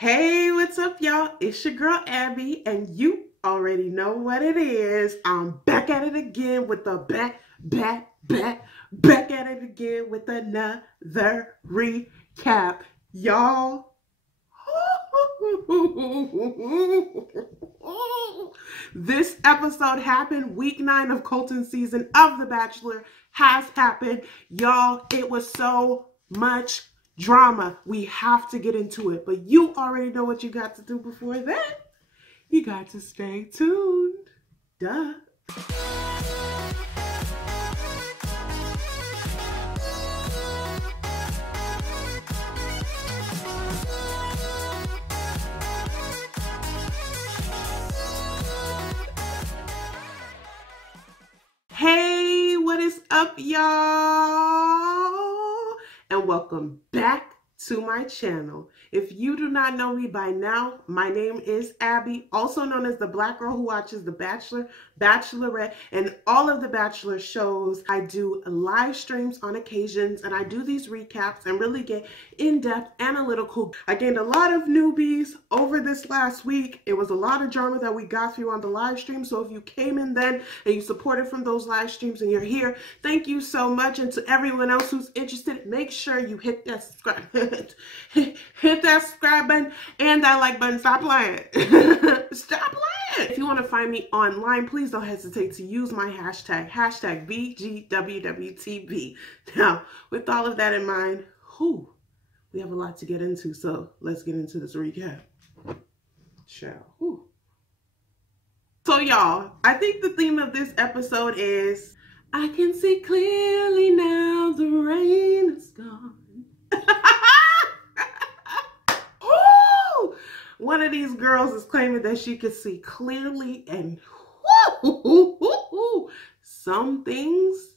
Hey, what's up, y'all? It's your girl, Abby, and you already know what it is. I'm back at it again with the back at it again with another recap, y'all. This episode happened. Week 9 of Colton's season of The Bachelor has happened. Y'all, it was so much drama. We have to get into it, but you already know what you got to do before that. You got to stay tuned. Duh. Hey, what is up, y'all? And welcome back to my channel. If you do not know me by now, my name is Abby, also known as the Black girl who watches The Bachelor, Bachelorette, and all of the Bachelor shows. I do live streams on occasions, and I do these recaps and really get in-depth analytical. I gained a lot of newbies over this last week. It was a lot of drama that we got through on the live stream, so if you came in then and you supported from those live streams and you're here, thank you so much. And to everyone else who's interested, make sure you hit that subscribe hit that subscribe button and that like button. Stop playing. Stop playing. If you want to find me online, please don't hesitate to use my hashtag BGwwTB. Now, with all of that in mind, we have a lot to get into, so let's get into this recap. So y'all, I think the theme of this episode is, I can see clearly now the rain is gone. One of these girls is claiming that she could see clearly, and some things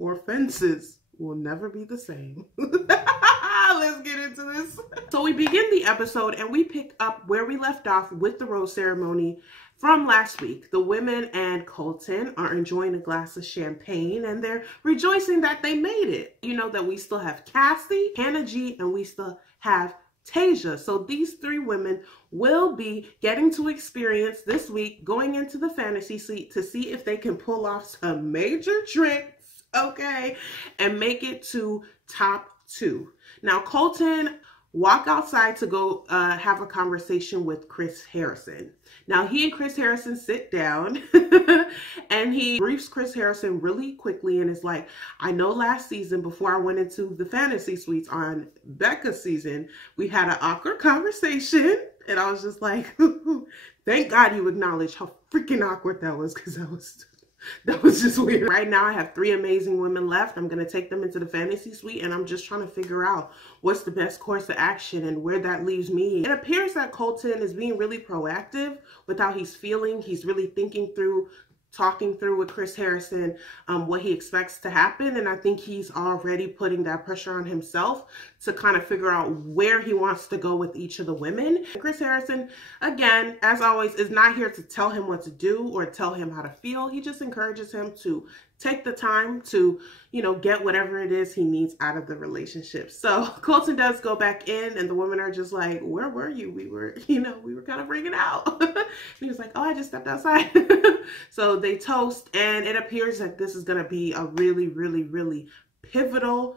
or fences will never be the same. Let's get into this. So we begin the episode and we pick up where we left off with the rose ceremony from last week. The women and Colton are enjoying a glass of champagne and they're rejoicing that they made it. You know that we still have Cassie, Hannah G, and we still have Tasia. So these three women will be getting to experience this week going into the fantasy suite to see if they can pull off some major tricks, okay, and make it to top 2. Now, Colton walk outside to go have a conversation with Chris Harrison. Now, he and Chris Harrison sit down and he briefs Chris Harrison really quickly and is like, I know last season before I went into the fantasy suites on Becca's season, we had an awkward conversation. And I was just like, thank God you acknowledge how freaking awkward that was, because that was just weird. Right now, I have 3 amazing women left. I'm going to take them into the fantasy suite, and I'm just trying to figure out what's the best course of action and where that leaves me. It appears that Colton is being really proactive with how he's feeling. He's really thinking through, talking through with Chris Harrison what he expects to happen, and I think he's already putting that pressure on himself to kind of figure out where he wants to go with each of the women. Chris Harrison, again, as always, is not here to tell him what to do or tell him how to feel. He just encourages him to take the time to, you know, get whatever it is he needs out of the relationship. So Colton does go back in and the women are just like, where were you? We were kind of freaking out. And he was like, oh, I just stepped outside. So they toast, and it appears that this is going to be a really, really, really pivotal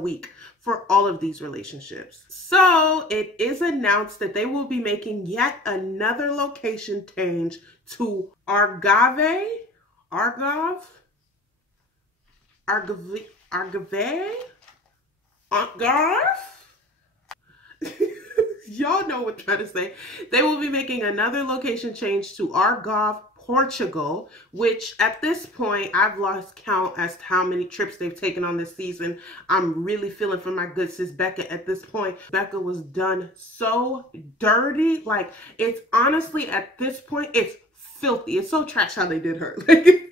week for all of these relationships. So it is announced that they will be making yet another location change to Argave. Y'all know what I'm trying to say. They will be making another location change to Algarve, Portugal, which at this point, I've lost count as to how many trips they've taken on this season. I'm really feeling for my good sis Becca at this point. Becca was done so dirty. Like, it's honestly, at this point, it's filthy. It's so trash how they did her. Like,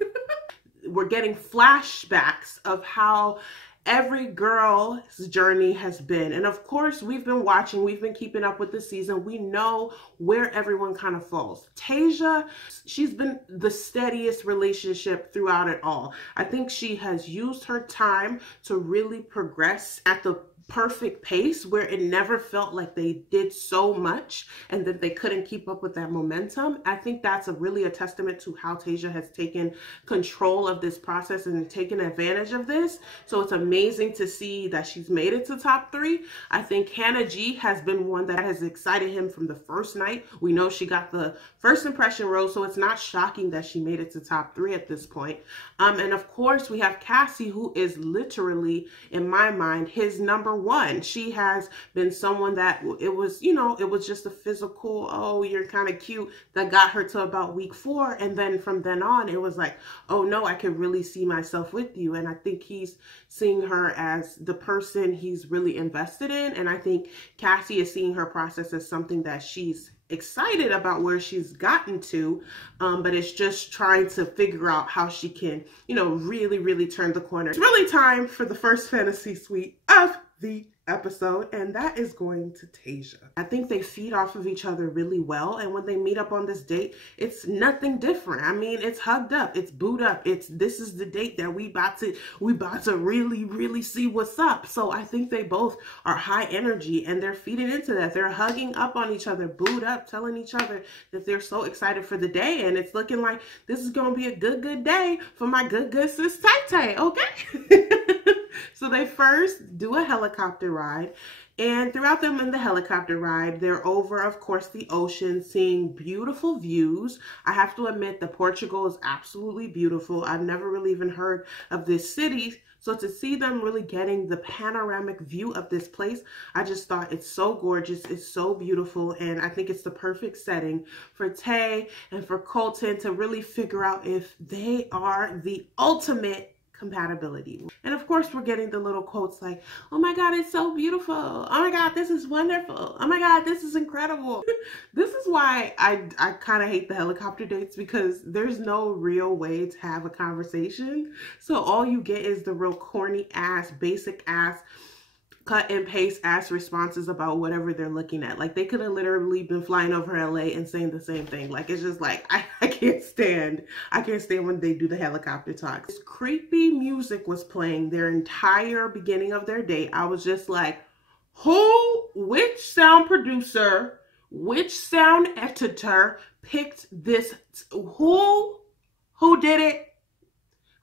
we're getting flashbacks of how every girl's journey has been. And of course, we've been watching, we've been keeping up with the season. We know where everyone kind of falls. Tasia, she's been the steadiest relationship throughout it all. I think she has used her time to really progress at the perfect pace where it never felt like they did so much and that they couldn't keep up with that momentum. I think that's really a testament to how Tayshia has taken control of this process and taken advantage of this. So it's amazing to see that she's made it to top 3. I think Hannah G has been one that has excited him from the first night. We know she got the first impression rose, so it's not shocking that she made it to top 3 at this point. And of course we have Cassie, who is literally, in my mind, his number 1. She has been someone that it was, you know, it was just a physical, oh, you're kind of cute, that got her to about week 4. And then from then on, it was like, oh no, I can really see myself with you. And I think he's seeing her as the person he's really invested in. And I think Cassie is seeing her process as something that she's excited about where she's gotten to, but it's just trying to figure out how she can, you know, really turn the corner. It's really time for the first fantasy suite of the episode, and that is going to Tayshia. I think they feed off of each other really well, and when they meet up on this date, it's nothing different. I mean, it's hugged up, it's booed up, this is the date that we about to really see what's up. So I think they both are high energy and they're feeding into that. They're hugging up on each other, booed up, telling each other that they're so excited for the day, and it's looking like this is gonna be a good day for my good sis Tay, okay? So they first do a helicopter ride, and throughout them in the helicopter ride, they're over, of course, the ocean, seeing beautiful views. I have to admit that Portugal is absolutely beautiful. I've never really even heard of this city. So to see them really getting the panoramic view of this place, I just thought it's so gorgeous. It's so beautiful. And I think it's the perfect setting for Tay and for Colton to really figure out if they are the ultimate compatibility. And of course we're getting the little quotes like, oh my God, it's so beautiful. Oh my God, this is wonderful. Oh my God, this is incredible. This is why I kind of hate the helicopter dates, because there's no real way to have a conversation. So all you get is the real corny ass, basic ass, cut and paste ass responses about whatever they're looking at. Like they could have literally been flying over LA and saying the same thing. Like it's just like, I can't stand when they do the helicopter talk. This creepy music was playing their entire beginning of their date. I was just like, which sound producer, which sound editor picked this? Who did it?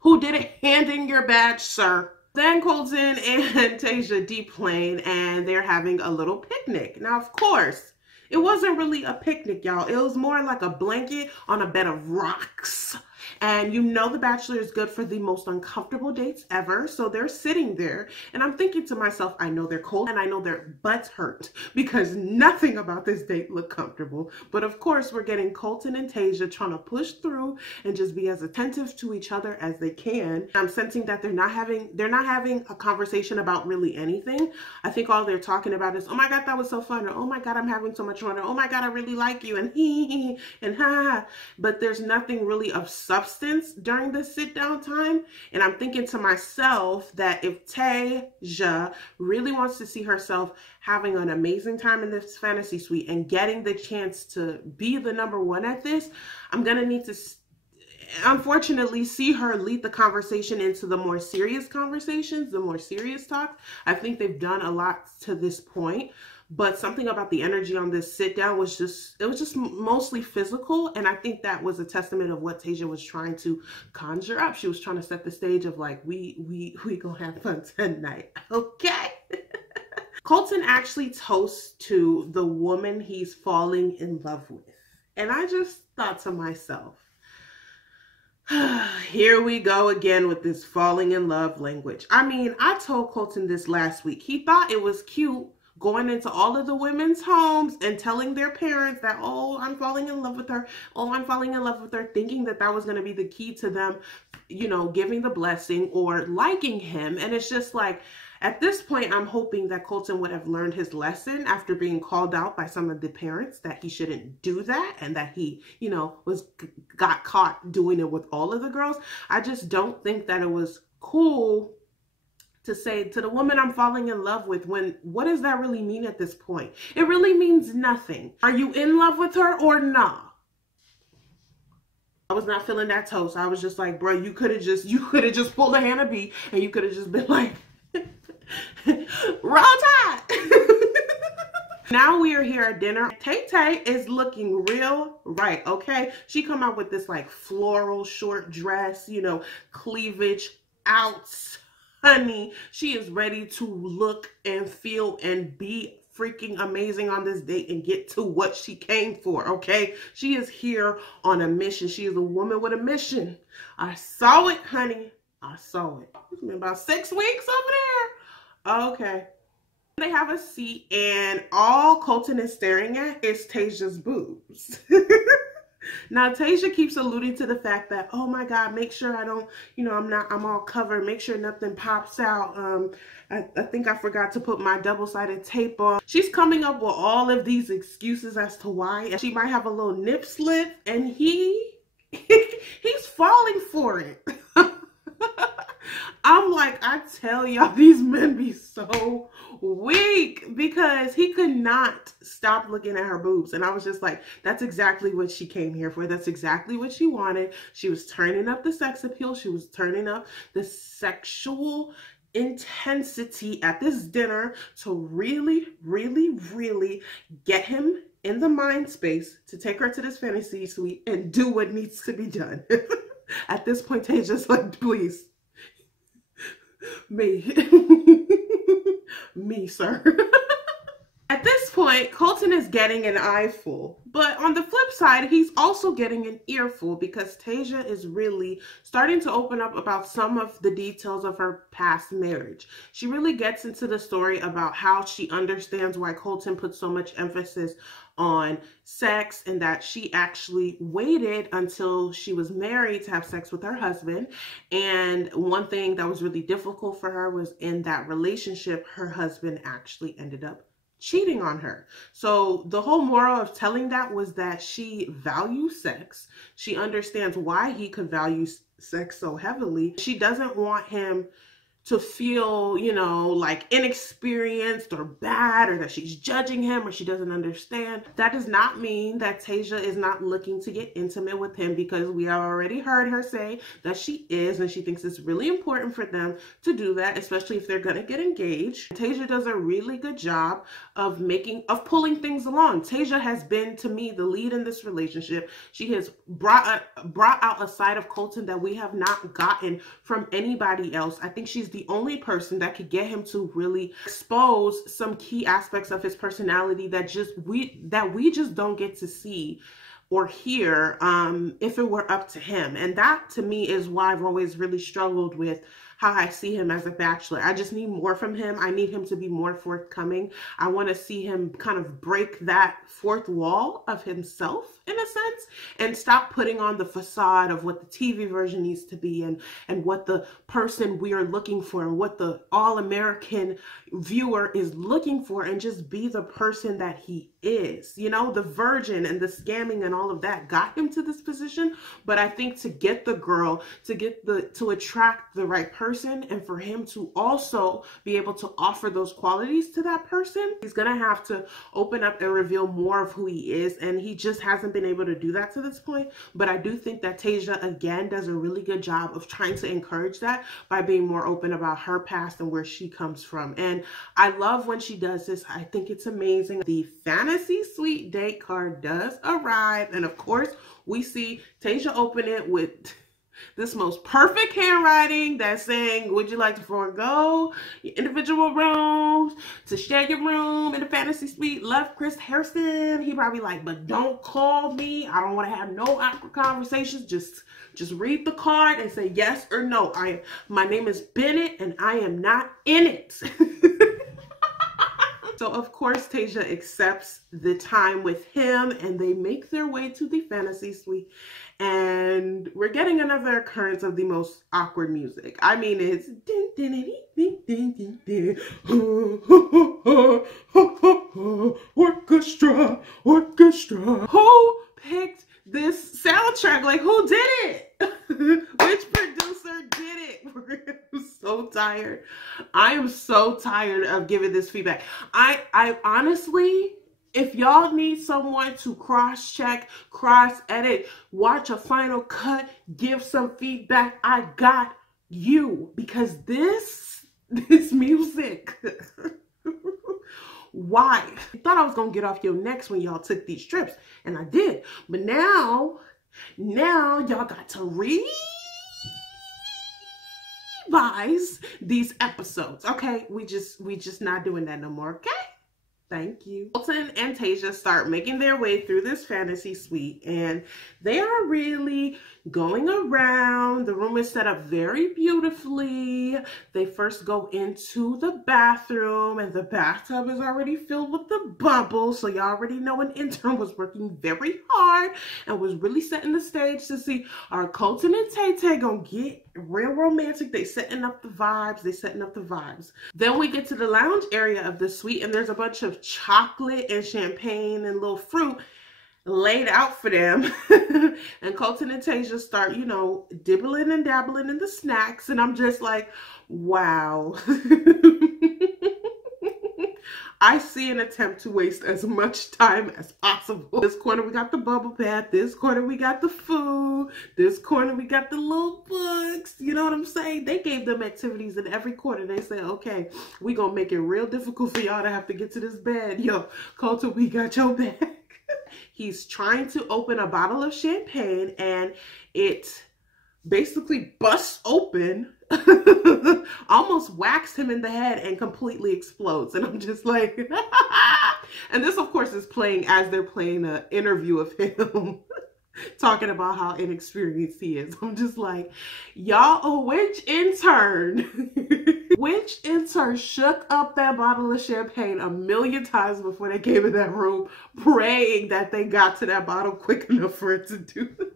Who did it? Hand in your badge, sir. Then Colton and Tayshia deplane, and they're having a little picnic. Now, of course, it wasn't really a picnic, y'all. It was more like a blanket on a bed of rocks. And you know The Bachelor is good for the most uncomfortable dates ever. So they're sitting there and I'm thinking to myself, I know they're cold and I know their butts hurt because nothing about this date looked comfortable. But of course, we're getting Colton and Tayshia trying to push through and just be as attentive to each other as they can. I'm sensing that they're not having a conversation about really anything. I think all they're talking about is, oh my God, that was so fun. Or, oh my God, I'm having so much fun. Or, oh my God, I really like you. And he and ha. But there's nothing really of substance during this sit down time. And I'm thinking to myself that if Tayshia really wants to see herself having an amazing time in this fantasy suite and getting the chance to be the #1 at this, I'm going to need to unfortunately see her lead the conversation into the more serious conversations, the more serious talk. I think they've done a lot to this point, but something about the energy on this sit down was just mostly physical. And I think that was a testament of what Tayshia was trying to conjure up. She was trying to set the stage of like, we gonna have fun tonight. Okay. Colton actually toasts to the woman he's falling in love with. And I just thought to myself, here we go again with this falling in love language. I mean, I told Colton this last week. He thought it was cute going into all of the women's homes and telling their parents that, oh, I'm falling in love with her. Oh, I'm falling in love with her, thinking that that was going to be the key to them, you know, giving the blessing or liking him. And it's just like, at this point, I'm hoping that Colton would have learned his lesson after being called out by some of the parents that he shouldn't do that and that he, you know, got caught doing it with all of the girls. I just don't think that it was cool to say to the woman I'm falling in love with, when what does that really mean at this point? It really means nothing. Are you in love with her or not? I was not feeling that toast. I was just like, bro, you could have just pulled a Hannah B and you could have just been like, Roll Tide. Now we are here at dinner. Tay-Tay is looking real right, okay? She come out with this like floral short dress, you know, cleavage out. Honey, she is ready to look and feel and be freaking amazing on this date and get to what she came for, okay? She is here on a mission. She is a woman with a mission. I saw it, honey. I saw it. It's been about 6 weeks over there. Okay. They have a seat and all Colton is staring at is Tasia's boobs. Now Tasia keeps alluding to the fact that, oh my God, make sure I don't, you know, I'm all covered. Make sure nothing pops out. I think I forgot to put my double-sided tape on. She's coming up with all of these excuses as to why. And she might have a little nip slip and he's falling for it. I'm like, I tell y'all, these men be so weak, because he could not stop looking at her boobs. And I was just like, that's exactly what she came here for. That's exactly what she wanted. She was turning up the sex appeal. She was turning up the sexual intensity at this dinner to really, really, really get him in the mind space to take her to this fantasy suite and do what needs to be done. At this point, Tasia's like, please. Me, sir. At this point, Colton is getting an eyeful, but on the flip side, he's also getting an earful, because Tasia is really starting to open up about some of the details of her past marriage. She really gets into the story about how she understands why Colton put so much emphasis on sex, and that she actually waited until she was married to have sex with her husband. And one thing that was really difficult for her was in that relationship, her husband actually ended up cheating on her. So the whole moral of telling that was that she values sex. She understands why he could value sex so heavily. She doesn't want him to feel, you know, like inexperienced or bad, or that she's judging him or she doesn't understand. That does not mean that Tasia is not looking to get intimate with him, because we have already heard her say that she is, and she thinks it's really important for them to do that, especially if they're gonna get engaged. Tasia does a really good job of pulling things along. Tasia has been, to me, the lead in this relationship. She has brought out a side of Colton that we have not gotten from anybody else. I think she's the only person that could get him to really expose some key aspects of his personality that we just don't get to see or hear if it were up to him. And that, to me, is why I've always really struggled with how I see him as a bachelor. I just need more from him. I need him to be more forthcoming. I want to see him kind of break that fourth wall of himself, in a sense, and stop putting on the facade of what the TV version needs to be, and what the person we are looking for, and what the all-American viewer is looking for, and just be the person that he is. You know, the virgin and the scamming and all of that got him to this position, but I think to get the girl, to attract the right person, and for him to also be able to offer those qualities to that person, he's gonna have to open up and reveal more of who he is, and he just hasn't been able to do that to this point. But I do think that Tasia, again, does a really good job of trying to encourage that by being more open about her past and where she comes from. And I love when she does this. I think it's amazing. The fantasy suite date card does arrive, and of course we see Tasia open it with this most perfect handwriting that's saying, would you like to forego your individual rooms to share your room in the fantasy suite? Love, Chris Harrison. He probably like, but don't call me. I don't want to have no awkward conversations. Just read the card and say yes or no. My name is Bennett and I am not in it. So of course Tasia accepts the time with him, and they make their way to the fantasy suite, and we're getting another occurrence of the most awkward music. I mean, it's orchestra. Who picked this soundtrack? Like, who did it? Which producer did it? I'm so tired. I am so tired of giving this feedback. I honestly, if y'all need someone to cross-check, cross-edit, watch a final cut, give some feedback, I got you. Because this this music. Why? I thought I was gonna get off your necks when y'all took these trips, and I did. But now y'all got to revise these episodes. Okay, we just not doing that no more. Okay. Thank you. Colton and Tasia start making their way through this fantasy suite, and they are really going around. The room is set up very beautifully. They first go into the bathroom, and the bathtub is already filled with the bubbles. So y'all already know an intern was working very hard and was really setting the stage to see, are Colton and Tay gonna get real romantic? They setting up the vibes. Then we get to the lounge area of the suite, and there's a bunch of chocolate and champagne and little fruit laid out for them. And Colton and Tasia start, you know, dibbling and dabbling in the snacks, and I'm just like, wow. I see an attempt to waste as much time as possible. This corner we got the bubble bath, this corner we got the food, this corner we got the little books. You know what I'm saying? They gave them activities in every corner. They said, okay, we gonna make it real difficult for y'all to have to get to this bed. Yo, Colton, we got your back. He's trying to open a bottle of champagne, and it basically busts open, almost whacks him in the head, and completely explodes. And I'm just like, and this of course is playing as they're playing an interview of him talking about how inexperienced he is. I'm just like, y'all, which intern shook up that bottle of champagne a million times before they gave it that room, praying that they got to that bottle quick enough for it to do that?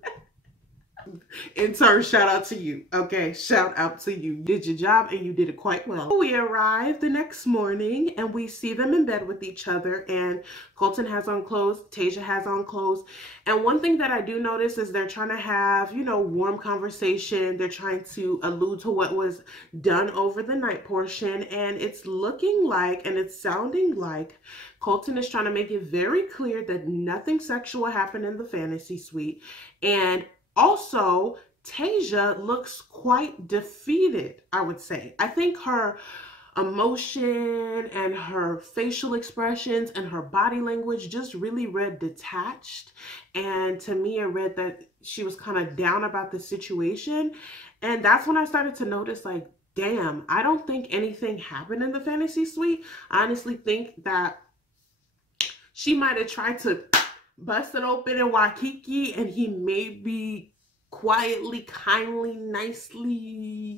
Intern, shout out to you. Okay, shout out to you. You did your job, and you did it quite well. We arrive the next morning, and we see them in bed with each other, and Colton has on clothes, Tasia has on clothes. And one thing that I do notice is they're trying to have, you know, warm conversation. They're trying to allude to what was done over the night portion, and it's looking like, and it's sounding like, Colton is trying to make it very clear that nothing sexual happened in the fantasy suite. And also, Tasia looks quite defeated, I would say. I think her emotion and her facial expressions and her body language just really read detached. And to me, it read that she was kind of down about the situation. And that's when I started to notice, like, damn, I don't think anything happened in the fantasy suite. I honestly think that she might have tried to bust it open in Waikiki, and he maybe quietly, kindly, nicely,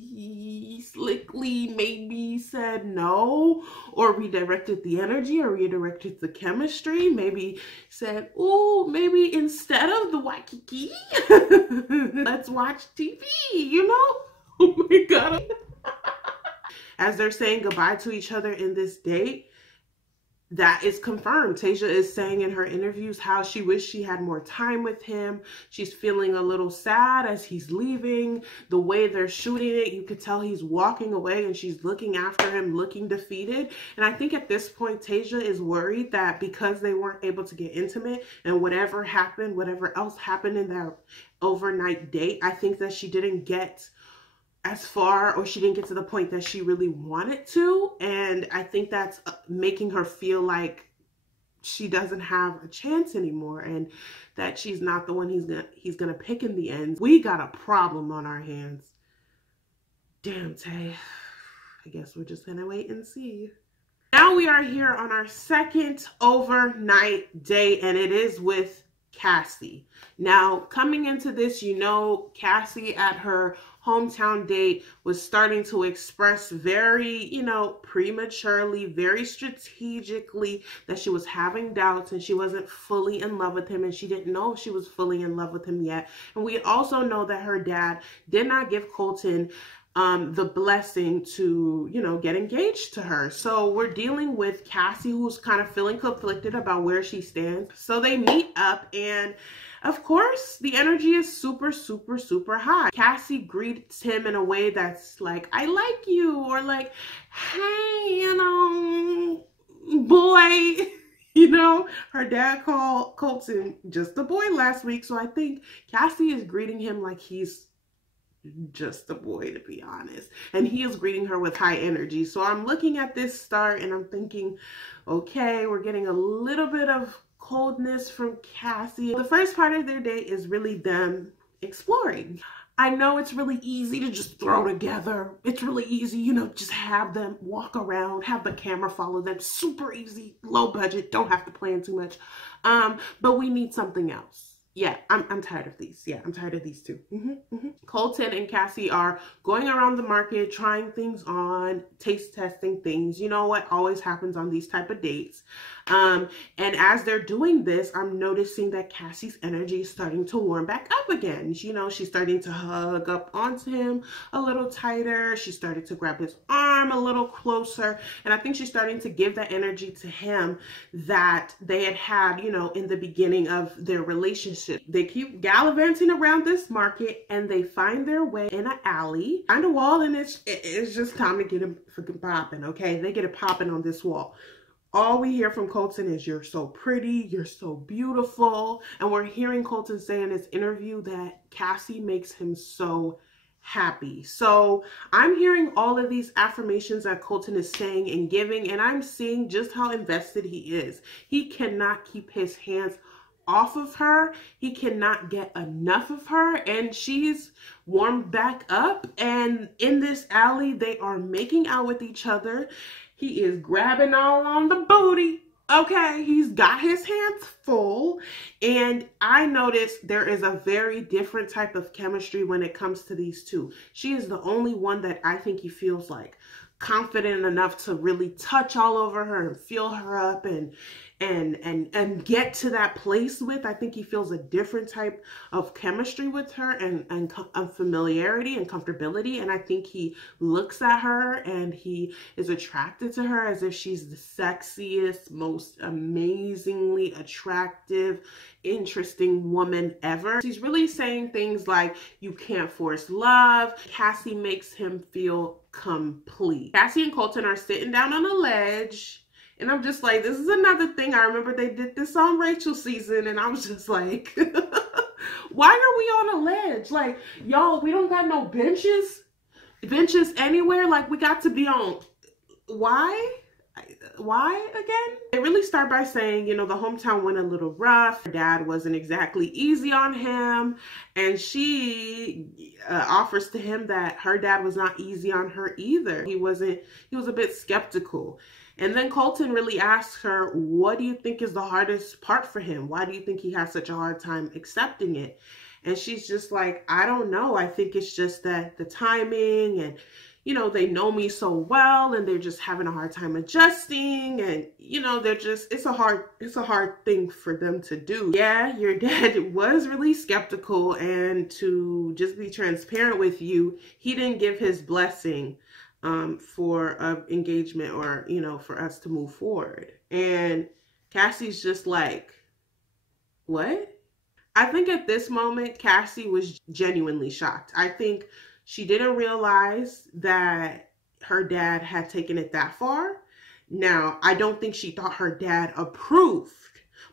slickly maybe said no, or redirected the energy, or redirected the chemistry. Maybe said, oh, maybe instead of the Waikiki, let's watch TV, you know? Oh my God. As they're saying goodbye to each other in this date, that is confirmed. Tasia is saying in her interviews how she wished she had more time with him. She's feeling a little sad as he's leaving. The way they're shooting it, you could tell he's walking away, and she's looking after him, looking defeated. And I think at this point, Tasia is worried that because they weren't able to get intimate, and whatever happened, whatever else happened in that overnight date, I think that she didn't get as far, or she didn't get to the point that she really wanted to. And I think that's making her feel like she doesn't have a chance anymore, and that she's not the one he's gonna pick in the end. We got a problem on our hands. Damn, Tay. I guess we're just gonna wait and see. Now we are here on our second overnight date, and it is with Cassie. Now, coming into this, you know, Cassie at her hometown date was starting to express very, you know, prematurely, very strategically, that she was having doubts and she wasn't fully in love with him, and she didn't know if she was fully in love with him yet. And we also know that her dad did not give Colton the blessing to, you know, get engaged to her. So we're dealing with Cassie, who's kind of feeling conflicted about where she stands. So they meet up, and of course the energy is super, super, super high. Cassie greets him in a way that's like, I like you, or like, hey, you know, boy. You know, her dad called Colton just a boy last week. So I think Cassie is greeting him like he's just a boy, to be honest. And he is greeting her with high energy. So I'm looking at this start and I'm thinking, okay, we're getting a little bit of coldness from Cassie. The first part of their day is really them exploring. I know it's really easy to just throw together. It's really easy, you know, just have them walk around, have the camera follow them. Super easy, low budget, don't have to plan too much. But we need something else. Yeah, I'm tired of these. Yeah, I'm tired of these too. Colton and Cassie are going around the market, trying things on, taste testing things. You know what always happens on these type of dates. And as they're doing this, I'm noticing that Cassie's energy is starting to warm back up again. You know, she's starting to hug up onto him a little tighter. She started to grab his arm a little closer. And I think she's starting to give that energy to him that they had, you know, in the beginning of their relationship. They keep gallivanting around this market and they find their way in an alley, find a wall, and it's just time to get it freaking popping, okay? They get it popping on this wall. All we hear from Colton is, "You're so pretty, you're so beautiful." And we're hearing Colton say in his interview that Cassie makes him so happy. So I'm hearing all of these affirmations that Colton is saying and giving, and I'm seeing just how invested he is. He cannot keep his hands off of her. He cannot get enough of her, and she's warmed back up. And in this alley, they are making out with each other. He is grabbing all on the booty. Okay, he's got his hands full. And I noticed there is a very different type of chemistry when it comes to these two. She is the only one that I think he feels like confident enough to really touch all over her and feel her up and get to that place with. I think he feels a different type of chemistry with her and familiarity and comfortability. And I think he looks at her and he is attracted to her as if she's the sexiest, most amazingly attractive, interesting woman ever. She's really saying things like, "You can't force love." Cassie makes him feel complete. Cassie and Colton are sitting down on a ledge. And I'm just like, this is another thing. I remember they did this on Rachel's season, and I was just like, why are we on a ledge? Like, y'all, we don't got no benches anywhere. Like, we got to be on, why again? They really start by saying, you know, the hometown went a little rough. Her dad wasn't exactly easy on him. And she offers to him that her dad was not easy on her either. He was a bit skeptical. And then Colton really asks her, what do you think is the hardest part for him? Why do you think he has such a hard time accepting it? And she's just like, I don't know. I think it's just that the timing and, you know, they know me so well and they're just having a hard time adjusting. And, you know, it's a hard thing for them to do. Yeah, your dad was really skeptical, and to just be transparent with you, he didn't give his blessing for engagement or, you know, for us to move forward. And Cassie's just like, what? I think at this moment, Cassie was genuinely shocked. I think she didn't realize that her dad had taken it that far. Now, I don't think she thought her dad approved,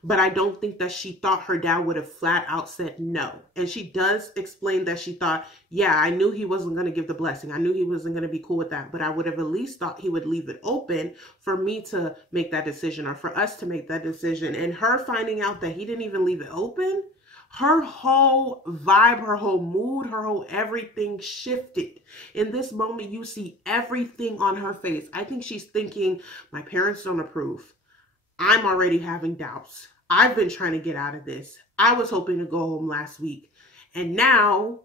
but I don't think that she thought her dad would have flat out said no. And she does explain that she thought, yeah, I knew he wasn't going to give the blessing. I knew he wasn't going to be cool with that, but I would have at least thought he would leave it open for me to make that decision, or for us to make that decision. And her finding out that he didn't even leave it open, her whole vibe, her whole mood, her whole everything shifted. In this moment, you see everything on her face. I think she's thinking, my parents don't approve. I'm already having doubts. I've been trying to get out of this. I was hoping to go home last week. And now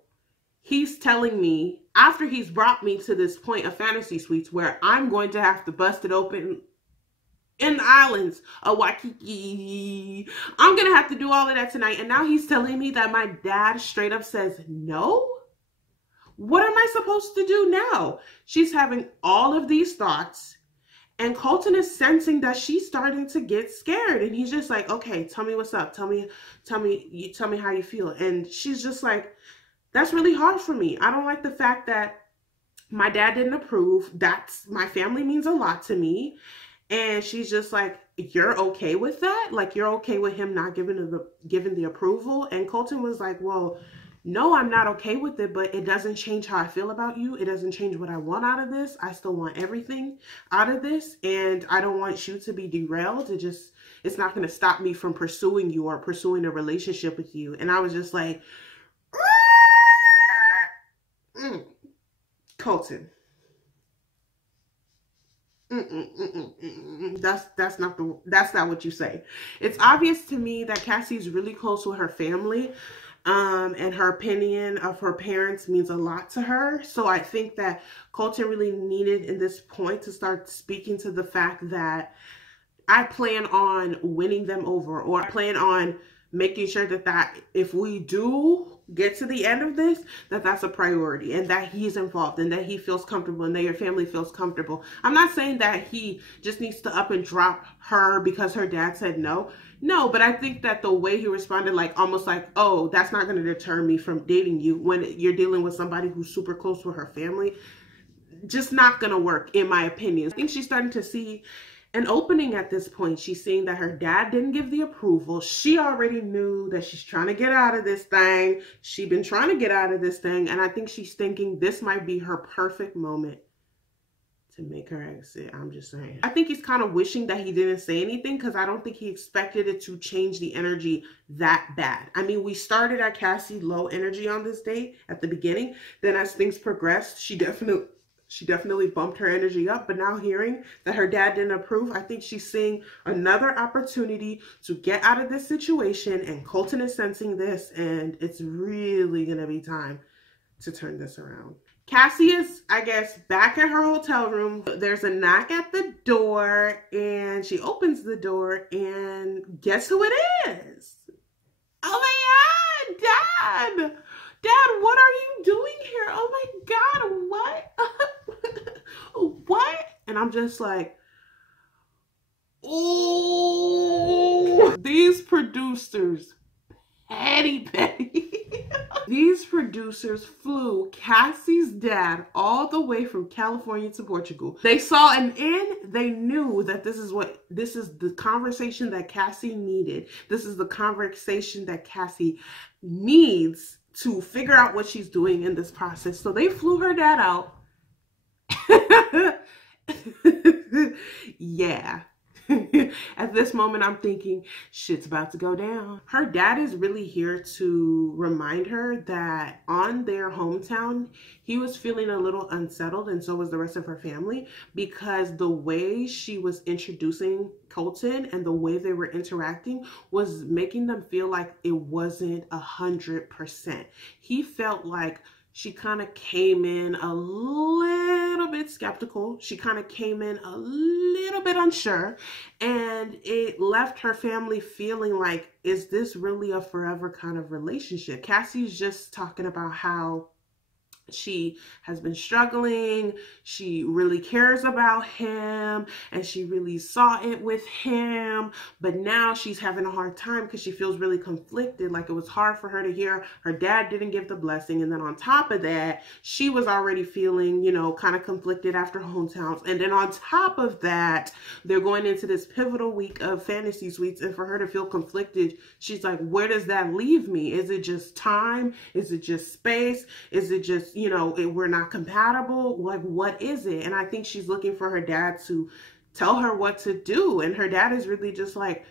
he's telling me, after he's brought me to this point of fantasy suites where I'm going to have to bust it open in the islands of Waikiki. I'm going to have to do all of that tonight. And now he's telling me that my dad straight up says no? What am I supposed to do now? She's having all of these thoughts. And Colton is sensing that she's starting to get scared. And he's just like, okay, tell me what's up. Tell me how you feel. And she's just like, that's really hard for me. I don't like the fact that my dad didn't approve. My family means a lot to me. And she's just like, you're okay with that? Like, you're okay with him not giving the approval? And Colton was like, well, no, I'm not okay with it, but it doesn't change how I feel about you. It doesn't change what I want out of this. I still want everything out of this, and I don't want you to be derailed. It's not going to stop me from pursuing you or pursuing a relationship with you. And I was just like, Colton. That's not what you say. It's obvious to me that Cassie's really close with her family, and her opinion of her parents means a lot to her. So I think that Colton really needed in this point to start speaking to the fact that I plan on winning them over, or I plan on making sure that if we do get to the end of this, that's a priority, and that he's involved, and that he feels comfortable, and that your family feels comfortable. I'm not saying that he just needs to up and drop her because her dad said no. No, but I think that the way he responded, like almost like, oh, that's not going to deter me from dating you, when you're dealing with somebody who's super close with her family, just not going to work, in my opinion. I think she's starting to see an opening at this point. She's seeing that her dad didn't give the approval. She already knew that she's trying to get out of this thing. She's been trying to get out of this thing. And I think she's thinking this might be her perfect moment to make her exit. I'm just saying. I think he's kind of wishing that he didn't say anything, because I don't think he expected it to change the energy that bad. I mean, we started at Cassie low energy on this date at the beginning. Then as things progressed, she definitely bumped her energy up. But now hearing that her dad didn't approve, I think she's seeing another opportunity to get out of this situation. And Colton is sensing this, and it's really going to be time to turn this around. Cassie is, I guess, back at her hotel room. There's a knock at the door, and she opens the door, and guess who it is? Oh my God, Dad! Dad, what are you doing here? Oh my God, what? What? And I'm just like, oh, these producers, petty. These producers flew Cassie's dad all the way from California to Portugal. They saw an inn. They knew that this is the conversation that Cassie needed. This is the conversation that Cassie needs to figure out what she's doing in this process. So they flew her dad out. Yeah. At this moment, I'm thinking, shit's about to go down. Her dad is really here to remind her that on their hometown, he was feeling a little unsettled, and so was the rest of her family, because the way she was introducing Colton and the way they were interacting was making them feel like it wasn't 100%. He felt like she kind of came in a little bit skeptical. She kind of came in a little bit unsure, and it left her family feeling like, is this really a forever kind of relationship? Cassie's just talking about how she has been struggling. She really cares about him, and she really saw it with him, but now she's having a hard time because she feels really conflicted. Like, it was hard for her to hear her dad didn't give the blessing, and then on top of that, she was already feeling, you know, kind of conflicted after hometowns. And then on top of that, they're going into this pivotal week of fantasy suites, and for her to feel conflicted, she's like, where does that leave me? Is it just time? Is it just space? Is it just, you know, we're not compatible? Like, what is it? And I think she's looking for her dad to tell her what to do. And her dad is really just like,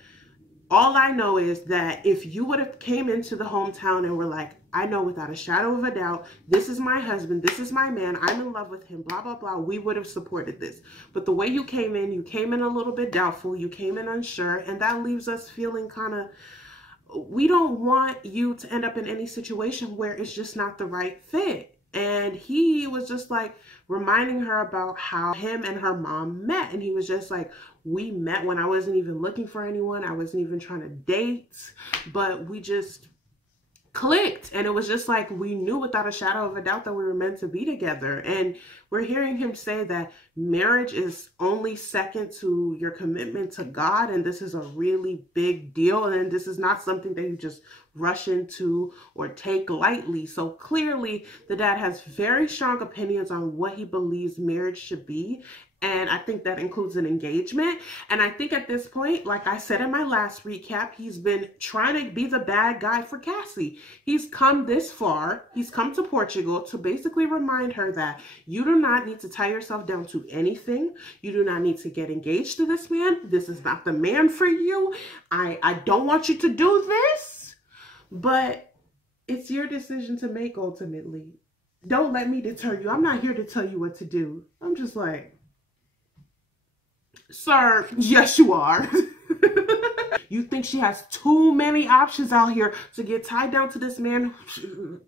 all I know is that if you would have came into the hometown and were like, I know without a shadow of a doubt, this is my husband, this is my man, I'm in love with him, blah, blah, blah, we would have supported this. But the way you came in a little bit doubtful, you came in unsure, and that leaves us feeling kind of, we don't want you to end up in any situation where it's just not the right fit. And he was just like reminding her about how him and her mom met. And he was just like, we met when I wasn't even looking for anyone. I wasn't even trying to date, but we just clicked. And it was just like, we knew without a shadow of a doubt that we were meant to be together. And we're hearing him say that marriage is only second to your commitment to God. And this is a really big deal. And this is not something that you just rush into or take lightly. So clearly the dad has very strong opinions on what he believes marriage should be. And I think that includes an engagement. And I think at this point, like I said in my last recap, he's been trying to be the bad guy for Cassie. He's come this far. He's come to Portugal to basically remind her that you do not need to tie yourself down to anything. You do not need to get engaged to this man. This is not the man for you. I don't want you to do this, but it's your decision to make ultimately. Don't let me deter you. I'm not here to tell you what to do. I'm just like, sir, yes, you are. You think she has too many options out here to get tied down to this man? You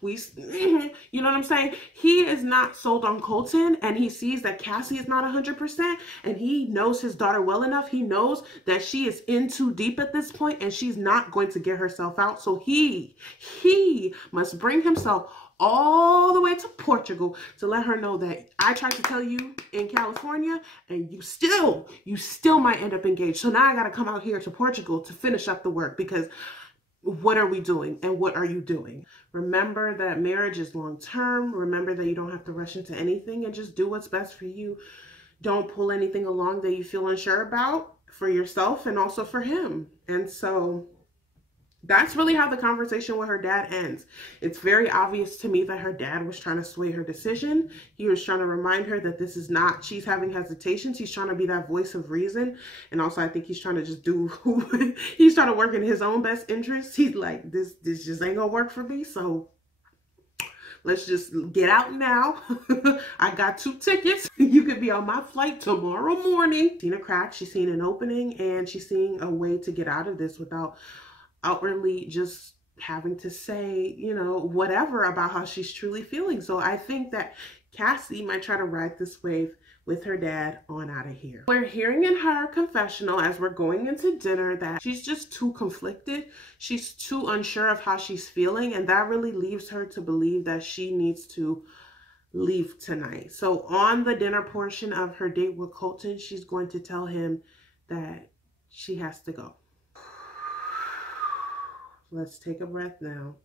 know what I'm saying? He is not sold on Colton, and he sees that Cassie is not 100%, and he knows his daughter well enough. He knows that she is in too deep at this point, and she's not going to get herself out. So he must bring himself all the way to Portugal to let her know that I tried to tell you in California and you still might end up engaged. So now I got to come out here to Portugal to finish up the work, because what are we doing and what are you doing? Remember that marriage is long term. Remember that you don't have to rush into anything, and just do what's best for you. Don't pull anything along that you feel unsure about for yourself and also for him. And so that's really how the conversation with her dad ends. It's very obvious to me that her dad was trying to sway her decision. He was trying to remind her that this is not, she's having hesitations. He's trying to be that voice of reason. And also I think he's trying to just he's trying to work in his own best interest. He's like, this just ain't gonna work for me. So let's just get out now. I got 2 tickets. You could be on my flight tomorrow morning. She's seen a crack, she's seen an opening, and she's seeing a way to get out of this without outwardly just having to say, you know, whatever about how she's truly feeling. So I think that Cassie might try to ride this wave with her dad on out of here. We're hearing in her confessional as we're going into dinner that she's just too conflicted. She's too unsure of how she's feeling, and that really leaves her to believe that she needs to leave tonight. So on the dinner portion of her date with Colton, she's going to tell him that she has to go. Let's take a breath now.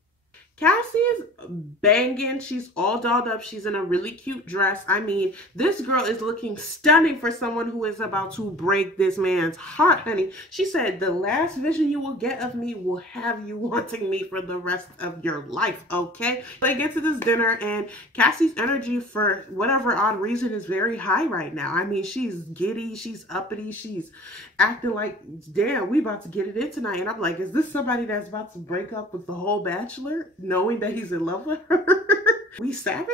Cassie is banging. She's all dolled up. She's in a really cute dress. I mean, this girl is looking stunning for someone who is about to break this man's heart, honey. She said, the last vision you will get of me will have you wanting me for the rest of your life, okay? They get to this dinner, and Cassie's energy, for whatever odd reason, is very high right now. I mean, she's giddy, she's uppity, she's acting like, damn, we about to get it in tonight. And I'm like, is this somebody that's about to break up with the whole Bachelor, knowing that he's in love with her? We savage?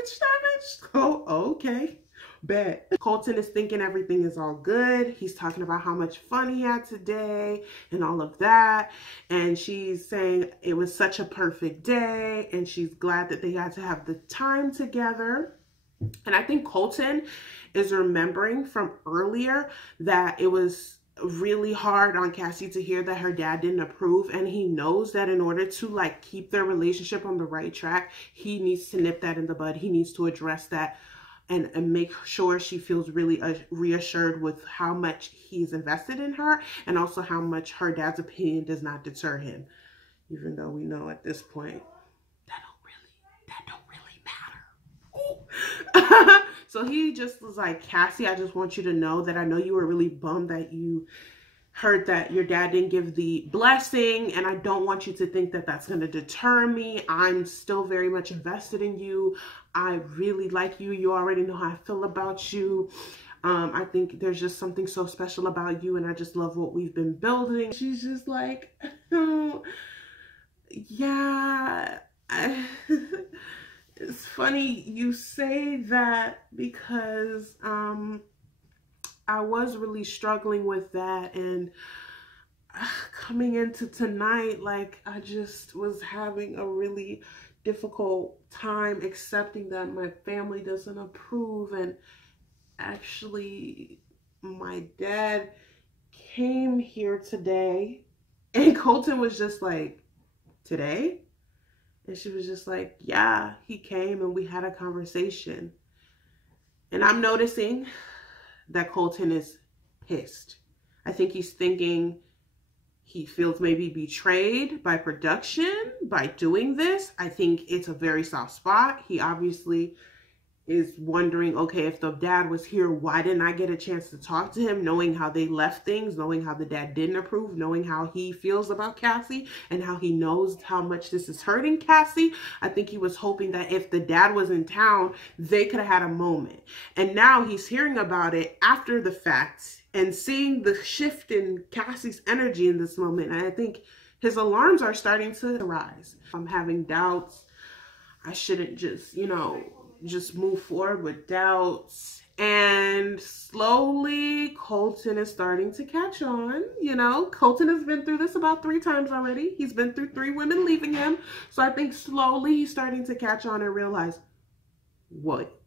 Oh, okay. Bet. Colton is thinking everything is all good. He's talking about how much fun he had today and all of that. And she's saying it was such a perfect day, and she's glad that they got to have the time together. And I think Colton is remembering from earlier that it was really hard on Cassie to hear that her dad didn't approve, and he knows that in order to like keep their relationship on the right track, he needs to nip that in the bud. He needs to address that and make sure she feels really reassured with how much he's invested in her, and also how much her dad's opinion does not deter him, even though we know at this point that don't really matter. So he just was like, Cassie, I just want you to know that I know you were really bummed that you heard that your dad didn't give the blessing, and I don't want you to think that that's going to deter me. I'm still very much invested in you. I really like you. You already know how I feel about you. I think there's just something so special about you, and I just love what we've been building. She's just like, oh, yeah. It's funny you say that, because I was really struggling with that, and coming into tonight, like, I just was having a really difficult time accepting that my family doesn't approve. And actually, my dad came here today, and Colton was just like, today? And she was just like, yeah, he came and we had a conversation. And I'm noticing that Colton is pissed. I think he's thinking he feels maybe betrayed by production by doing this. I think it's a very soft spot. He obviously is wondering, okay, if the dad was here, why didn't I get a chance to talk to him, knowing how they left things, knowing how the dad didn't approve, knowing how he feels about Cassie and how he knows how much this is hurting Cassie. I think he was hoping that if the dad was in town, they could have had a moment. And now he's hearing about it after the fact and seeing the shift in Cassie's energy in this moment. And I think his alarms are starting to rise. I'm having doubts. I shouldn't just, just move forward with doubts. And slowly Colton is starting to catch on. Colton has been through this about 3 times already. He's been through 3 women leaving him. So I think slowly he's starting to catch on and realize, wait.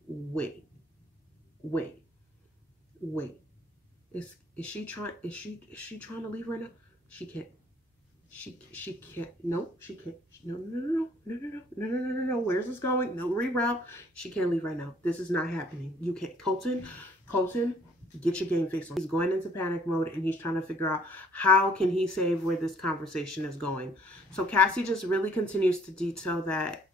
Is she trying to leave right now? She can't. She can't. No, she can't. No. Where's this going? No, reroute. She can't leave right now. This is not happening. You can't. Colton, get your game face on. He's going into panic mode and he's trying to figure out how can he save where this conversation is going. So Cassie just really continues to detail that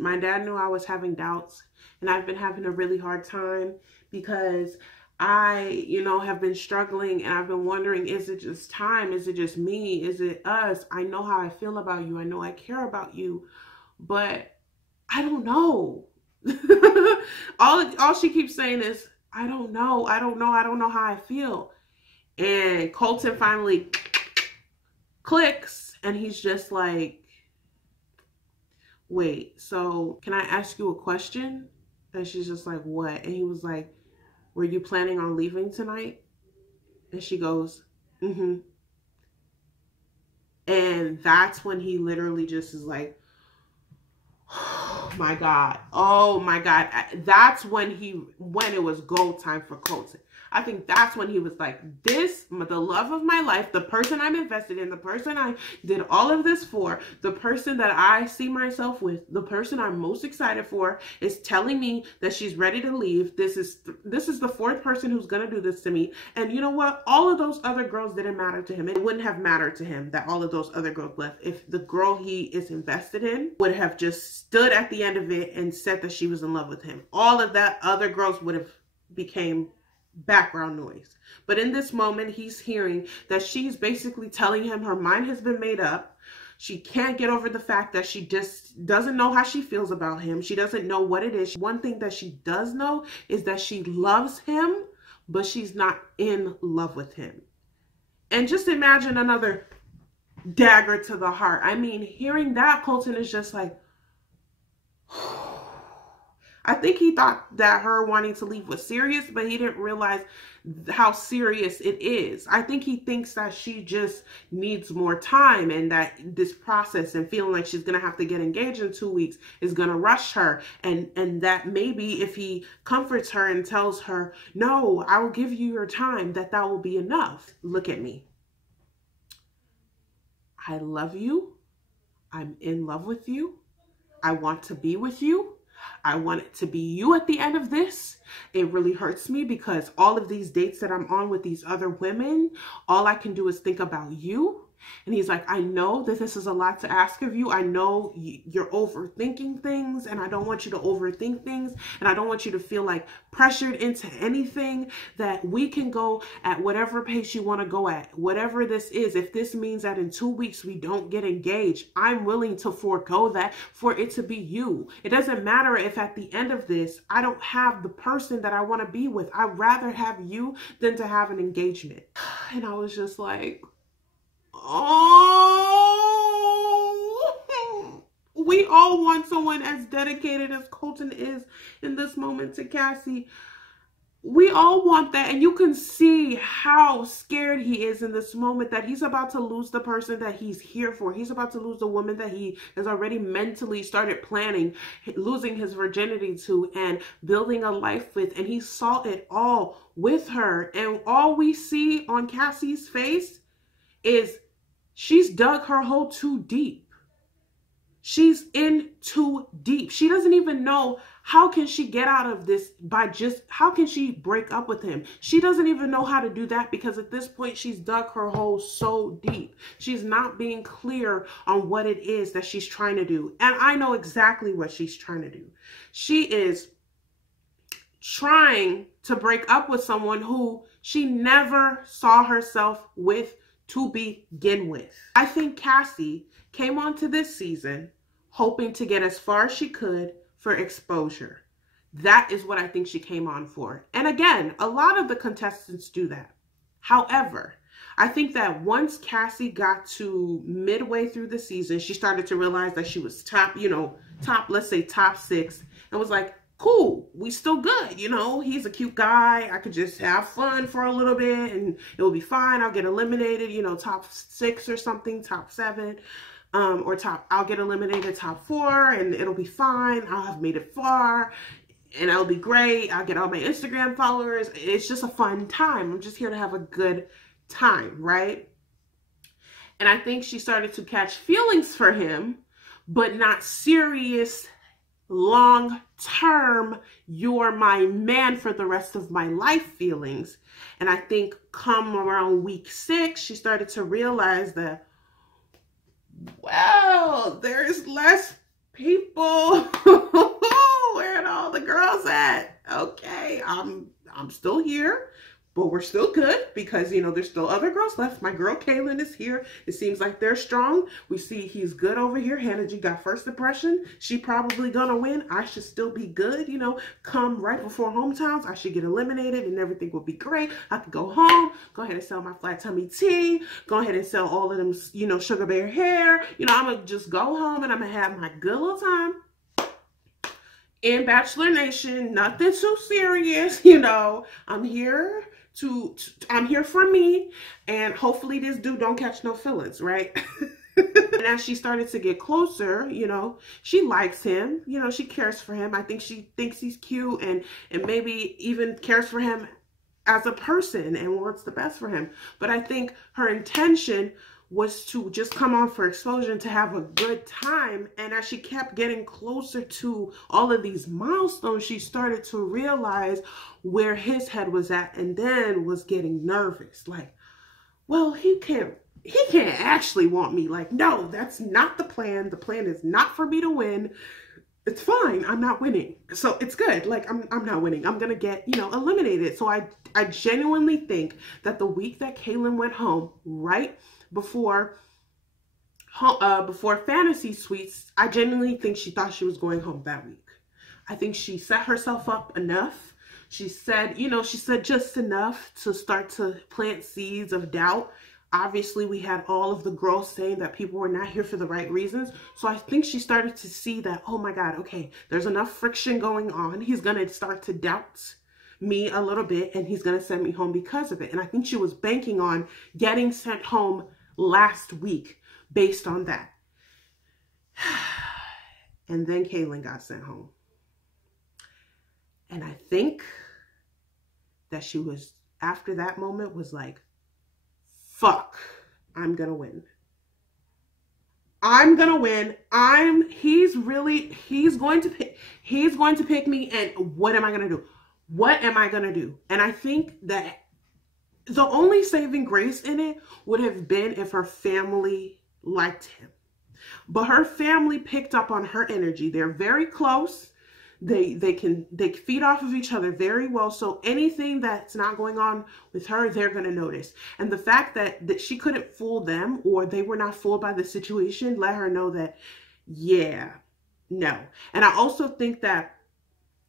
my dad knew I was having doubts, and I've been having a really hard time because I, have been struggling, and I've been wondering, is it just time? Is it just me? Is it us? I know how I feel about you. I know I care about you, but I don't know. All she keeps saying is, I don't know how I feel. And Colton finally clicks, and he's just like, wait, so can I ask you a question? And she's just like, what? And he was like, were you planning on leaving tonight? And she goes, mm-hmm. And that's when he literally just is like, oh my God. That's when it was go time for Colton. I think that's when he was like, the love of my life, the person I'm invested in, the person I did all of this for, the person that I see myself with, the person I'm most excited for is telling me that she's ready to leave. This is the 4th person who's going to do this to me. And you know what? All of those other girls didn't matter to him. It wouldn't have mattered to him that all of those other girls left if the girl he is invested in would have just stood at the end of it and said that she was in love with him. All of that other girls would have became background noise. But in this moment, he's hearing that she's basically telling him her mind has been made up. She can't get over the fact that she just doesn't know how she feels about him. She doesn't know what it is. One thing that she does know is that she loves him, but she's not in love with him. And just imagine another dagger to the heart. I mean, hearing that, Colton is just like, I think he thought that her wanting to leave was serious, but he didn't realize how serious it is. I think he thinks that she just needs more time, and that this process and feeling like she's going to have to get engaged in 2 weeks is going to rush her. And that maybe if he comforts her and tells her, no, I will give you your time, that will be enough. Look at me. I love you. I'm in love with you. I want to be with you. I want it to be you at the end of this. It really hurts me because all of these dates that I'm on with these other women, all I can do is think about you. And he's like, I know that this is a lot to ask of you. I know you're overthinking things, and I don't want you to overthink things. And I don't want you to feel like pressured into anything, that we can go at whatever pace you want to go at, whatever this is. If this means that in 2 weeks we don't get engaged, I'm willing to forego that for it to be you. It doesn't matter if at the end of this, I don't have the person that I want to be with. I'd rather have you than to have an engagement. And I was just like, oh, we all want someone as dedicated as Colton is in this moment to Cassie. We all want that. And you can see how scared he is in this moment, that he's about to lose the person that he's here for. He's about to lose the woman that he has already mentally started planning, losing his virginity to and building a life with. And he saw it all with her. And all we see on Cassie's face is she's dug her hole too deep. She's in too deep. She doesn't even know how can she get out of this how can she break up with him? She doesn't even know how to do that, because at this point she's dug her hole so deep. She's not being clear on what it is that she's trying to do. And I know exactly what she's trying to do. She is trying to break up with someone who she never saw herself with to begin with. I think Cassie came onto this season hoping to get as far as she could for exposure. That is what I think she came on for. And again, a lot of the contestants do that. However, I think that once Cassie got to midway through the season, she started to realize that she was top, let's say top 6, and was like, cool, we still good, he's a cute guy. I could just have fun for a little bit and it will be fine. I'll get eliminated, top 6 or something, top 7, I'll get eliminated top 4 and it'll be fine. I'll have made it far and it'll be great. I'll get all my Instagram followers. It's just a fun time. I'm just here to have a good time, right? And I think she started to catch feelings for him, but not serious long-term, you're my man for the rest of my life feelings. And I think come around week 6, she started to realize that, well, there's less people. Where are all the girls at? Okay, I'm still here, but we're still good because, there's still other girls left. My girl Kaylin is here. It seems like they're strong. We see he's good over here. Hannah G got first impression. She probably gonna win. I should still be good, come right before hometowns. I should get eliminated and everything will be great. I could go home, go ahead and sell my flat tummy tea, go ahead and sell all of them, sugar bear hair. I'm gonna just go home and I'm gonna have my good little time in Bachelor Nation. Nothing too serious, I'm here I'm here for me, and hopefully this dude don't catch no feelings, right? And as she started to get closer, she likes him, she cares for him. I think she thinks he's cute and maybe even cares for him as a person and wants the best for him. But I think her intention was to just come on for exposure and to have a good time. And as she kept getting closer to all of these milestones, she started to realize where his head was at and then was getting nervous. Like, well, he can't actually want me. Like, no, that's not the plan. The plan is not for me to win. It's fine. I'm not winning. So it's good. Like, I'm not winning. I'm going to get, eliminated. So I genuinely think that the week that Kaylin went home, right before Fantasy Suites, I genuinely think she thought she was going home that week. I think she set herself up enough. She said, she said just enough to start to plant seeds of doubt. Obviously, we had all of the girls saying that people were not here for the right reasons. So I think she started to see that, oh my God, okay, there's enough friction going on. He's going to start to doubt me a little bit and he's going to send me home because of it. And I think she was banking on getting sent home last week based on that. And then Kaylin got sent home. And I think that she was, after that moment, was like, fuck, I'm gonna win. I'm gonna win. He's going to pick me, and what am I gonna do? What am I gonna do? And I think that the only saving grace in it would have been if her family liked him. But her family picked up on her energy. They're very close. They feed off of each other very well. So anything that's not going on with her, they're going to notice. And the fact that she couldn't fool them, or they were not fooled by the situation, let her know that, yeah, no. And I also think that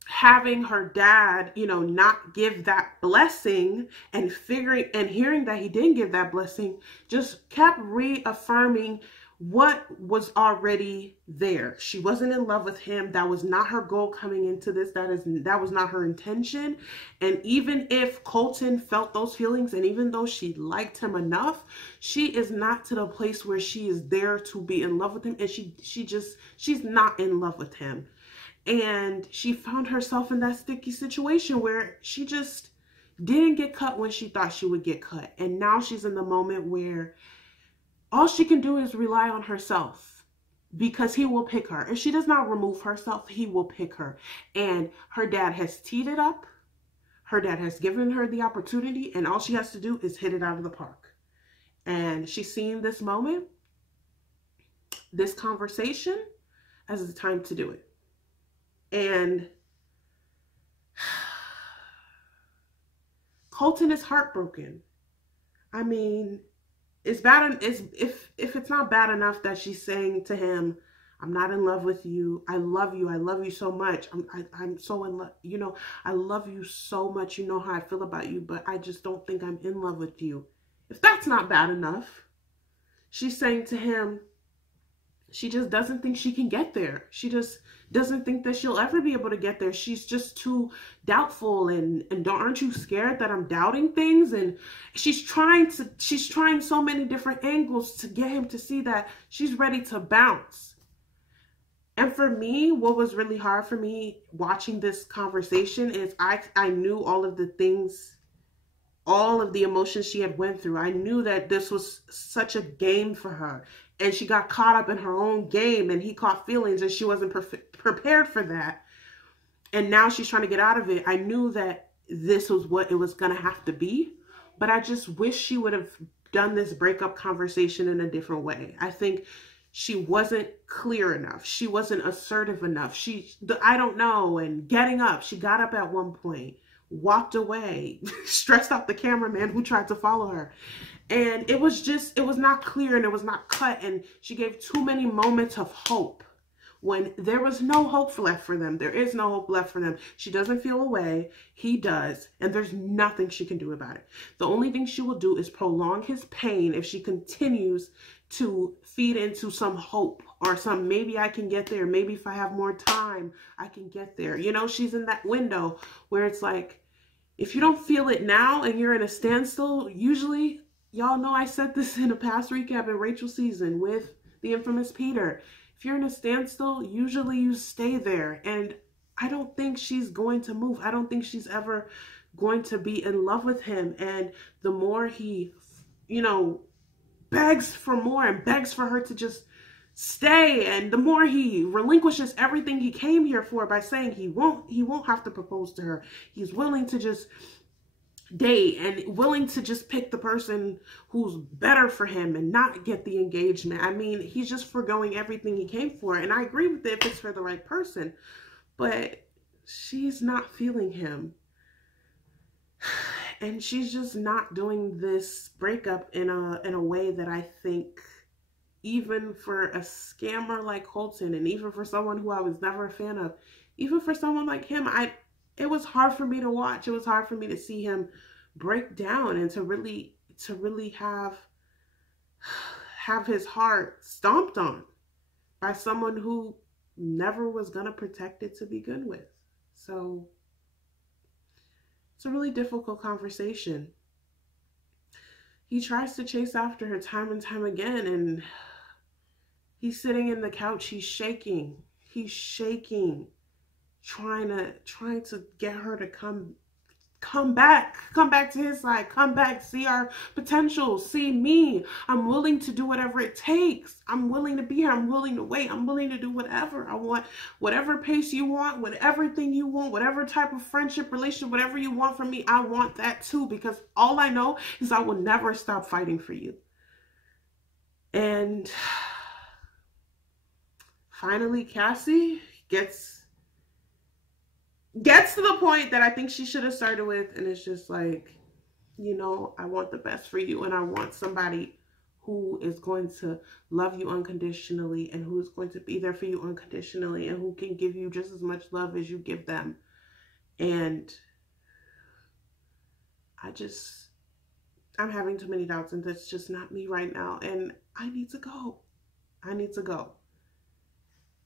having her dad, not give that blessing and hearing that he didn't give that blessing just kept reaffirming what was already there. She wasn't in love with him. That was not her goal coming into this. That was not her intention. And even if Colton felt those feelings, and even though she liked him enough, she is not to the place where she is there to be in love with him. And she's not in love with him. And she found herself in that sticky situation where she just didn't get cut when she thought she would get cut. And now she's in the moment where all she can do is rely on herself, because he will pick her. If she does not remove herself, he will pick her. And her dad has teed it up. Her dad has given her the opportunity, and all she has to do is hit it out of the park. And she's seeing this moment, this conversation, as the time to do it. And Colton is heartbroken. I mean, it's bad. If it's not bad enough that she's saying to him, I'm not in love with you. I love you. I love you so much. I'm so in love. You know, I love you so much. You know how I feel about you, but I just don't think I'm in love with you. If that's not bad enough, she's saying to him, she just doesn't think she can get there. She just doesn't think that she'll ever be able to get there. She's just too doubtful, and aren't you scared that I'm doubting things? And she's trying so many different angles to get him to see that she's ready to bounce. And for me, what was really hard for me watching this conversation is I knew all of the things, all of the emotions she had went through. I knew that this was such a game for her, and she got caught up in her own game, and he caught feelings, and she wasn't prepared for that. And now she's trying to get out of it. I knew that this was what it was going to have to be, but I just wish she would have done this breakup conversation in a different way. I think she wasn't clear enough. She wasn't assertive enough. I don't know. And getting up, she got up at one point, walked away, stressed out the cameraman who tried to follow her. And it was not clear, and it was not cut. And she gave too many moments of hope when there was no hope left for them. There is no hope left for them. She doesn't feel a way. He does. And there's nothing she can do about it. The only thing she will do is prolong his pain if she continues to feed into some hope or some, maybe I can get there. Maybe if I have more time, I can get there. You know, she's in that window where it's like, if you don't feel it now and you're in a standstill, usually, y'all know I said this in a past recap in Rachel's season with the infamous Peter. If you're in a standstill, usually you stay there. And I don't think she's going to move. I don't think she's ever going to be in love with him. And the more he, you know, begs for more and begs for her to just stay, and the more he relinquishes everything he came here for by saying he won't have to propose to her. He's willing to just date and willing to just pick the person who's better for him and not get the engagement. I mean, he's just forgoing everything he came for. And I agree with it if it's for the right person, but she's not feeling him. And she's just not doing this breakup in a way that I think, even for a scammer like Colton, and even for someone who I was never a fan of, even for someone like him, it was hard for me to watch. It was hard for me to see him break down and to really have his heart stomped on by someone who never was gonna protect it to begin with. So it's a really difficult conversation. He tries to chase after her time and time again, and he's sitting in the couch, he's shaking, trying to get her to come back to his side, come back, see our potential, see me. I'm willing to do whatever it takes. I'm willing to be here. I'm willing to wait. I'm willing to do whatever I want, whatever pace you want, whatever thing you want, whatever type of friendship, relationship, whatever you want from me, I want that too, because all I know is I will never stop fighting for you. And finally, Cassie gets to the point that I think she should have started with, and it's just like, you know, I want the best for you, and I want somebody who is going to love you unconditionally, and who is going to be there for you unconditionally, and who can give you just as much love as you give them. And I'm having too many doubts, and that's just not me right now, and I need to go.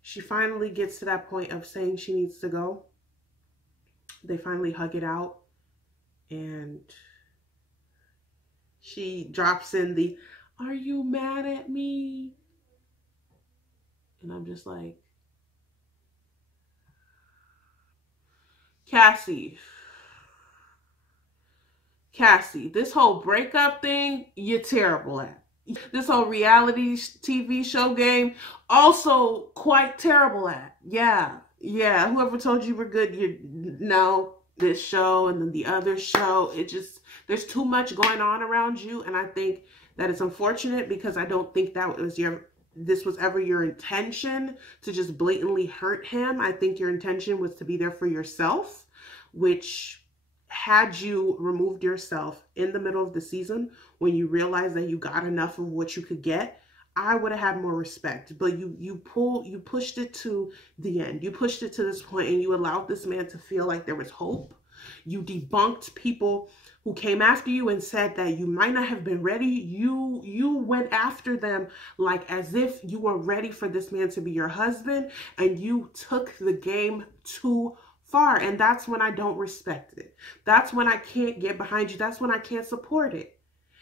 She finally gets to that point of saying she needs to go. They finally hug it out, and she drops in the, "Are you mad at me?" And I'm just like, Cassie, this whole breakup thing, you're terrible at. This whole reality TV show game, also quite terrible at. Yeah, whoever told you we're good, no, this show and then the other show, there's too much going on around you, and I think that it's unfortunate, because I don't think this was ever your intention to just blatantly hurt him. I think your intention was to be there for yourself, which had you removed yourself in the middle of the season when you realized that you got enough of what you could get, I would have had more respect. But you pushed it to the end. You pushed it to this point and you allowed this man to feel like there was hope. You debunked people who came after you and said that you might not have been ready. You went after them like as if you were ready for this man to be your husband, and you took the game too far. And that's when I don't respect it. That's when I can't get behind you. That's when I can't support it.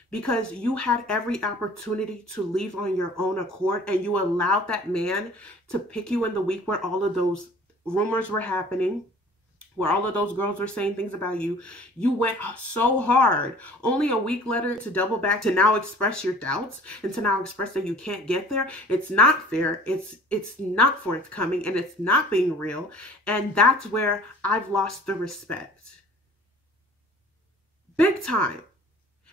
Because you had every opportunity to leave on your own accord, and you allowed that man to pick you in the week where all of those rumors were happening, where all of those girls were saying things about you. You went so hard, only a week later to double back, to now express your doubts and to now express that you can't get there. It's not fair. It's not forthcoming, and it's not being real. And that's where I've lost the respect. Big time.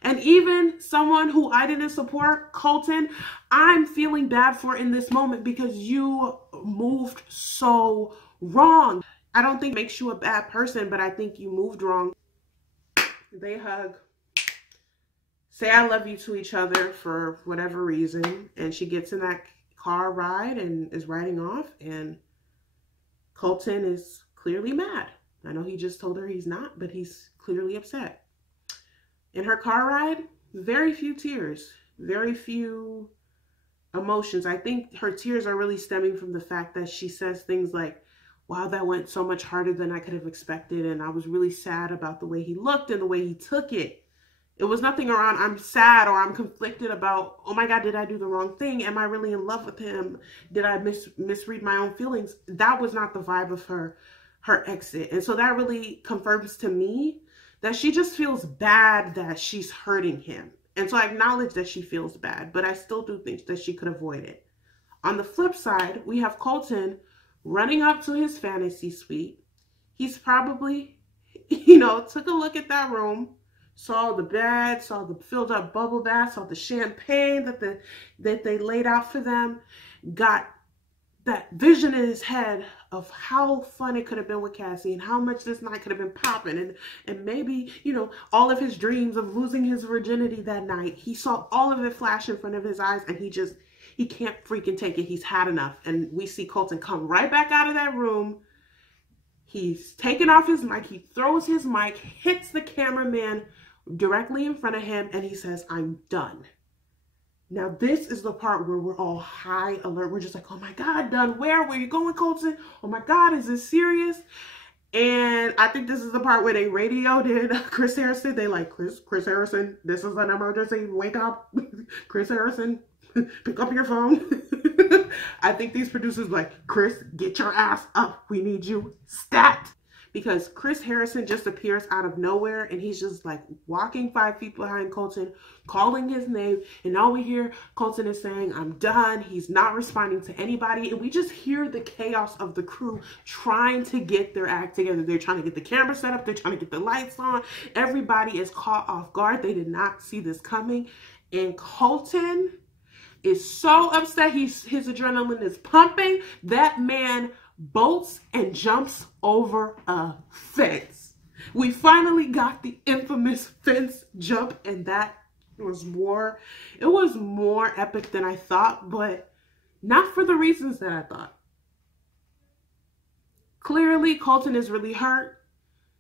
And even someone who I didn't support, Colton, I'm feeling bad for in this moment because you moved so wrong. I don't think it makes you a bad person, but I think you moved wrong. They hug, say I love you to each other for whatever reason, and she gets in that car ride and is riding off, and Colton is clearly mad. I know he just told her he's not, but he's clearly upset. In her car ride, very few tears, very few emotions. I think her tears are really stemming from the fact that she says things like, wow, that went so much harder than I could have expected. And I was really sad about the way he looked and the way he took it. It was nothing around, I'm sad or I'm conflicted about, oh my God, did I do the wrong thing? Am I really in love with him? Did I misread my own feelings? That was not the vibe of her exit. And so that really confirms to me that she just feels bad that she's hurting him. And so I acknowledge that she feels bad, but I still do think that she could avoid it. On the flip side, we have Colton running up to his fantasy suite. He's probably, took a look at that room, saw the bed, saw the filled up bubble bath, saw the champagne that they laid out for them, got that vision in his head of how fun it could have been with Cassie and how much this night could have been popping, and maybe, all of his dreams of losing his virginity that night. He saw all of it flash in front of his eyes, and he can't freaking take it. He's had enough. And we see Colton come right back out of that room. He's taken off his mic. He throws his mic, hits the cameraman directly in front of him, and he says, "I'm done." Now, this is the part where we're all high alert. We're just like, oh my God, done where? Where you going, Colton? Oh my God, is this serious? And I think this is the part where they radioed in Chris Harrison. They like, Chris Harrison, this is an emergency. Wake up. Chris Harrison, pick up your phone. I think these producers like, Chris, get your ass up. We need you stat. Because Chris Harrison just appears out of nowhere, and he's just like walking 5 feet behind Colton, calling his name, and all we hear Colton is saying, "I'm done." He's not responding to anybody, and we just hear the chaos of the crew trying to get their act together. They're trying to get the camera set up. They're trying to get the lights on. Everybody is caught off guard. They did not see this coming, and Colton is so upset. His adrenaline is pumping. That man bolts and jumps over a fence. We finally got the infamous fence jump, and that was more epic than I thought, but not for the reasons that I thought. Clearly, Colton is really hurt.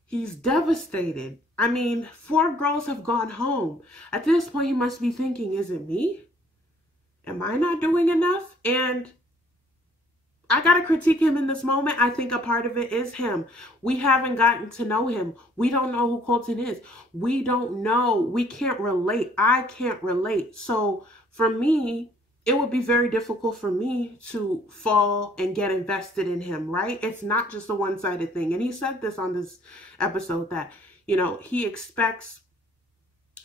He's devastated. I mean, 4 girls have gone home. At this point, he must be thinking, is it me? Am I not doing enough? And I got to critique him in this moment. I think a part of it is him. We haven't gotten to know him. We don't know who Colton is. We don't know. We can't relate. I can't relate. So for me, it would be very difficult for me to fall and get invested in him, right? It's not just a one-sided thing. And he said this on this episode that, he expects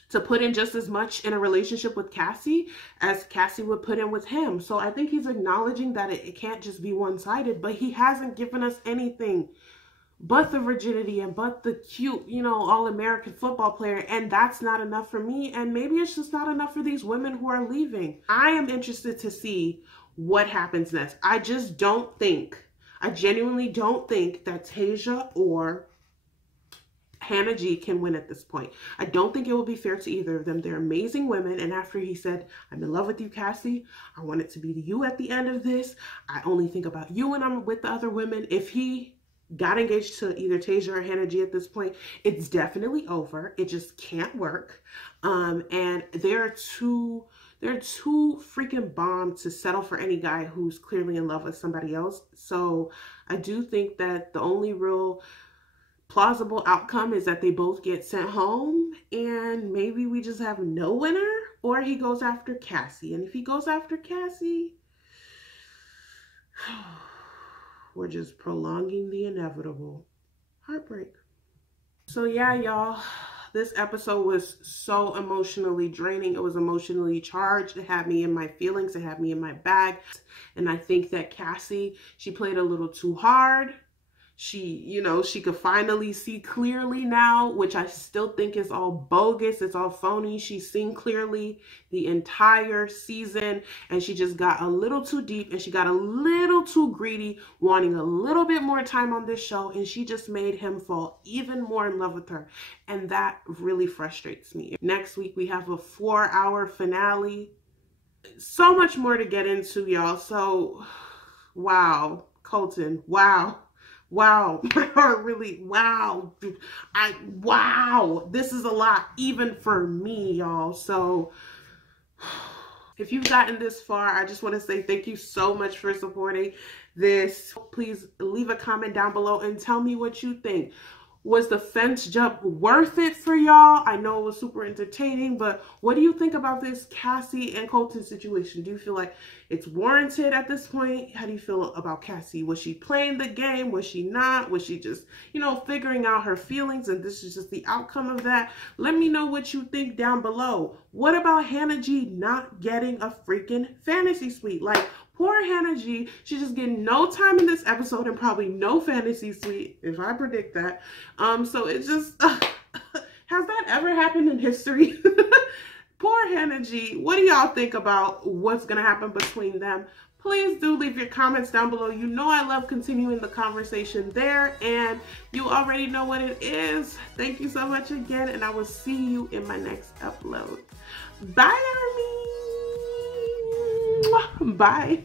to put in just as much in a relationship with Cassie as Cassie would put in with him. So I think he's acknowledging that it can't just be one-sided, but he hasn't given us anything but the virginity and but the cute, all-American football player. And that's not enough for me. And maybe it's just not enough for these women who are leaving. I am interested to see what happens next. I genuinely don't think that Tasia or Hannah G can win at this point. I don't think it will be fair to either of them. They're amazing women. And after he said, I'm in love with you, Cassie, I want it to be you at the end of this. I only think about you when I'm with the other women. If he got engaged to either Tasia or Hannah G at this point, it's definitely over. It just can't work. And they're too freaking bomb to settle for any guy who's clearly in love with somebody else. So I do think that the only real plausible outcome is that they both get sent home, and maybe we just have no winner, or he goes after Cassie. And if he goes after Cassie, we're just prolonging the inevitable. Heartbreak. So yeah, y'all, this episode was so emotionally draining. It was emotionally charged. It had me in my feelings. It had me in my bag. And I think that Cassie, she played a little too hard. She could finally see clearly now, which I still think is all bogus. It's all phony. She's seen clearly the entire season, and she just got a little too deep, and she got a little too greedy, wanting a little bit more time on this show, and she just made him fall even more in love with her. And that really frustrates me. Next week, we have a 4-hour finale. So much more to get into, y'all. So, wow. Colton, wow. Wow, my heart really, wow. Wow, this is a lot, even for me, y'all. So if you've gotten this far, I just want to say thank you so much for supporting this. Please leave a comment down below and tell me what you think. Was the fence jump worth it for y'all? I know it was super entertaining, but what do you think about this Cassie and Colton situation? Do you feel like it's warranted at this point? How do you feel about Cassie? Was she playing the game? Was she not? Was she just, figuring out her feelings, and this is just the outcome of that? Let me know what you think down below. What about Hannah G not getting a freaking fantasy suite? Like, poor Hannah G, she's just getting no time in this episode and probably no fantasy suite, if I predict that. So it just, has that ever happened in history? Poor Hannah G. What do y'all think about what's going to happen between them? Please do leave your comments down below. You know I love continuing the conversation there, and you already know what it is. Thank you so much again, and I will see you in my next upload. Bye, Army. Bye.